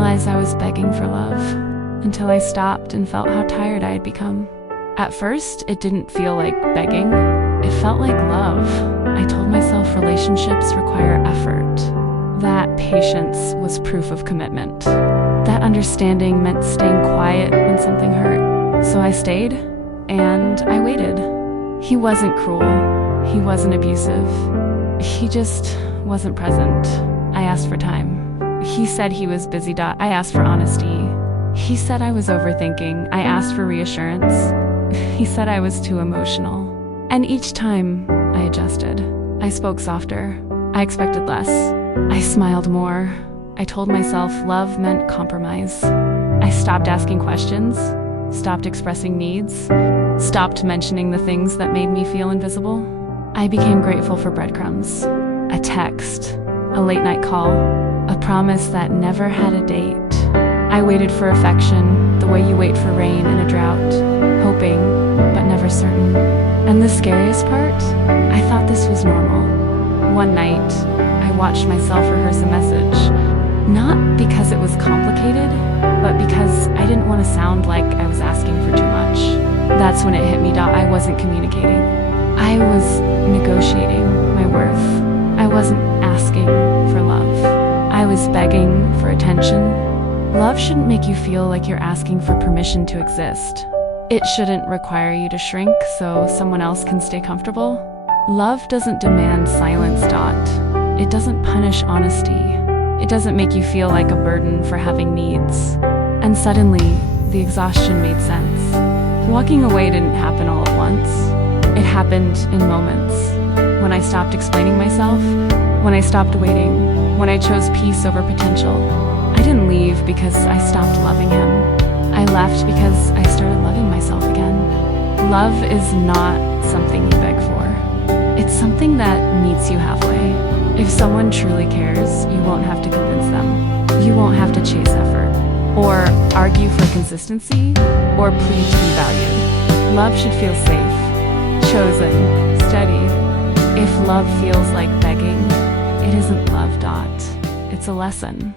realize I was begging for love until I stopped and felt how tired I had become. At first, it didn't feel like begging. It felt like love. I told myself relationships require effort, that patience was proof of commitment, that understanding meant staying quiet when something hurt. So I stayed, and I waited. He wasn't cruel. He wasn't abusive. He just wasn't present. I asked for time. He said he was busy. I asked for honesty. He said I was overthinking. I asked for reassurance. He said I was too emotional. And each time, I adjusted. I spoke softer. I expected less. I smiled more. I told myself love meant compromise. I stopped asking questions, stopped expressing needs, stopped mentioning the things that made me feel invisible. I became grateful for breadcrumbs, a text, a late-night call, a promise that never had a date. I waited for affection, the way you wait for rain in a drought, hoping, but never certain. And the scariest part? I thought this was normal. One night, I watched myself rehearse a message, not because it was complicated, but because I didn't want to sound like I was asking for too much. That's when it hit me. I wasn't communicating. I was negotiating my worth. I wasn't asking for love. I was begging for attention. Love shouldn't make you feel like you're asking for permission to exist. It shouldn't require you to shrink so someone else can stay comfortable. Love doesn't demand silence. It doesn't punish honesty. It doesn't make you feel like a burden for having needs. And suddenly, the exhaustion made sense. Walking away didn't happen all at once. It happened in moments. When I stopped explaining myself, when I stopped waiting, when I chose peace over potential. I didn't leave because I stopped loving him. I left because I started loving myself again. Love is not something you beg for. It's something that meets you halfway. If someone truly cares, you won't have to convince them. You won't have to chase effort, or argue for consistency, or plead to be valued. Love should feel safe, chosen, steady. If love feels like begging, it isn't love. It's a lesson.